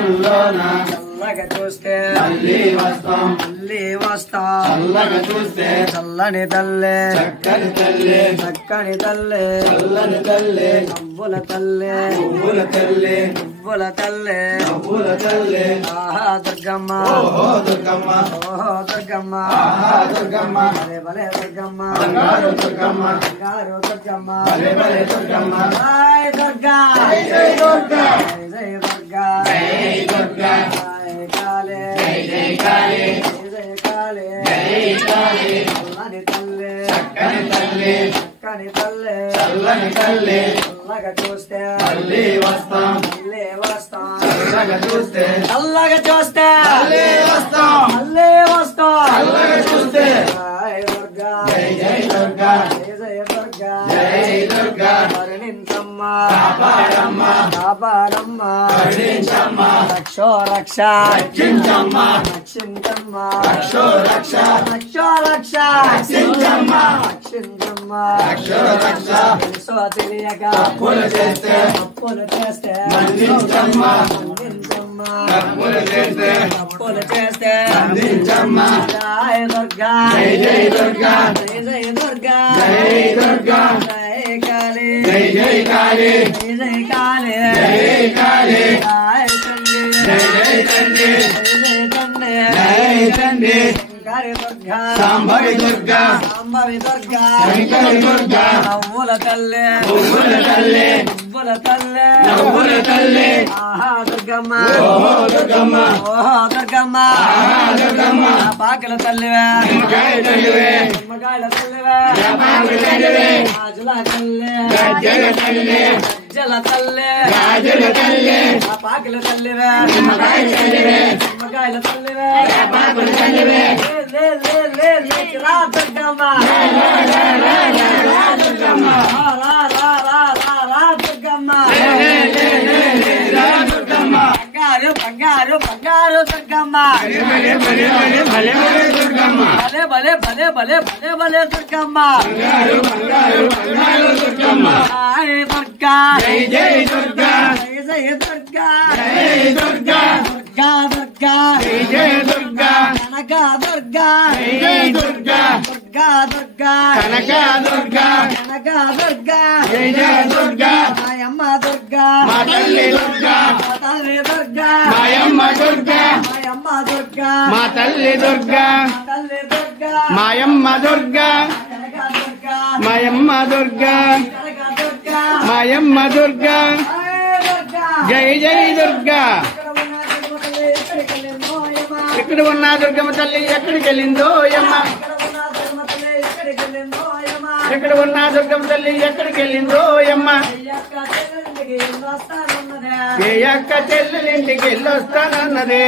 చల్లగా చూస్తే మళ్ళీ వస్తా చల్లగా చూస్తే చల్లని తల్లే చక్కని తల్లే చక్కని తల్లే చల్లని తల్లే నవ్వుల తల్లే పువ్వుల తల్లే పువ్వుల తల్లే నవ్వుల తల్లే ఆహా దుర్గమ్మ ఓహో దుర్గమ్మ ఓహో దుర్గమ్మ ఆహా దుర్గమ్మ భలే భలే దుర్గమ్మ బంగారు దుర్గమ్మ బంగారు దుర్గమ్మ భలే భలే దుర్గమ్మ జై దుర్గా జై దుర్గా జై దుర్గా జై దుర్గా జై కాళే జై కాళే జై కాళే జై కాళే చల్లని తల్లే చక్కని తల్లే చక్కని తల్లే చల్లని తల్లే చల్లగా చూస్తే మళ్ళీ వస్తాం మళ్ళీ వస్తాం చల్లగా చూస్తే చల్లగా చూస్తే మళ్ళీ వస్తాం మళ్ళీ వస్తాం చల్లగా చూస్తే జై దుర్గా జై దుర్గా జై దుర్గా జై దుర్గా మరణించమ్మ కాపాడమ్మ కాపాడమ్మ మరణించమ్మ రక్షో రక్ష రక్షించమ్మ రక్షించమ్మ రక్షో రక్ష రక్షో రక్ష రక్షించమ్మ రక్షించమ్మ రక్షో రక్ష తెలుసో తెలియక తప్పులు చేస్తే మరణించమ్మ మరణించమ్మ తప్పులు చేస్తే మరణించమ్మ జై దుర్గా జై దుర్గా జై దుర్గా జై దుర్గా జై కాళీ జై కాళీ జై కాళీ జై కాళీ జై తండ్రి జై తండ్రి జై తండ్రి శంకరి దుర్గా సాంబవి దుర్గా సాంబవి దుర్గా శంకరి దుర్గా నవ్వుల తల్లే పువ్వుల తల్లే పువ్వుల తల్లే నవ్వుల తల్లే ఆహా దుర్గమ్మ ఓహో దుర్గమ్మ ఓహో దుర్గమ్మ ఆహా దుర్గమ్మ పాకల తల్లివే నిమ్మకాయల తల్లివే నిమ్మకాయల తల్లివే పాకల తల్లివే గాజుల తల్లి గజ్జల తల్లి గజ్జల తల్లి గాజుల తల్లి పాకల తల్లివే నిమ్మకాయల తల్లివే నిమ్మకాయల తల్లివే పాకల తల్లివే లే లే లే లే రా దుర్గమ్మ రా దుర్గమ్మ రా రా రా రా దుర్గమ్మ లే లే లే లే రా దుర్గమ్మ బంగారు బంగారు బంగారు దుర్గమ్మ భలే భలే భలే భలే భలే దుర్గమ్మ భలే భలే భలే భలే భలే భలే దుర్గమ్మ బంగారు బంగారు బంగారు దుర్గమ్మ జై దుర్గా జై జై దుర్గా జై జై దుర్గా జై దుర్గా దుర్గా దుర్గా జై జై దుర్గా కనక దుర్గా జై జై దుర్గా దుర్గా దుర్గా కనక దుర్గా కనక దుర్గా జై జై దుర్గా మాయమ్మ దుర్గా మా తల్లి దుర్గా మా తల్లి దుర్గా మాయమ్మ దుర్గా మాయమ్మ దుర్గా మా తల్లి దుర్గా మా తల్లి దుర్గా మాయమ్మ దుర్గా కనక దుర్గా మాయమ్మ దుర్గా కనక దుర్గా మాయమ్మ దుర్గా జై జై దుర్గా ఎక్కడ ఉన్న దుర్గమ్మ తల్లి ఎక్కడికి వెళ్ళిందో యమ్మ ఎక్కడ ఉన్న దుర్గమ్మ తల్లి ఎక్కడికి వెళ్ళిందో యమ్మ ఏ అక్క చెల్లెలింటికి వెళ్ళొస్తానన్నదే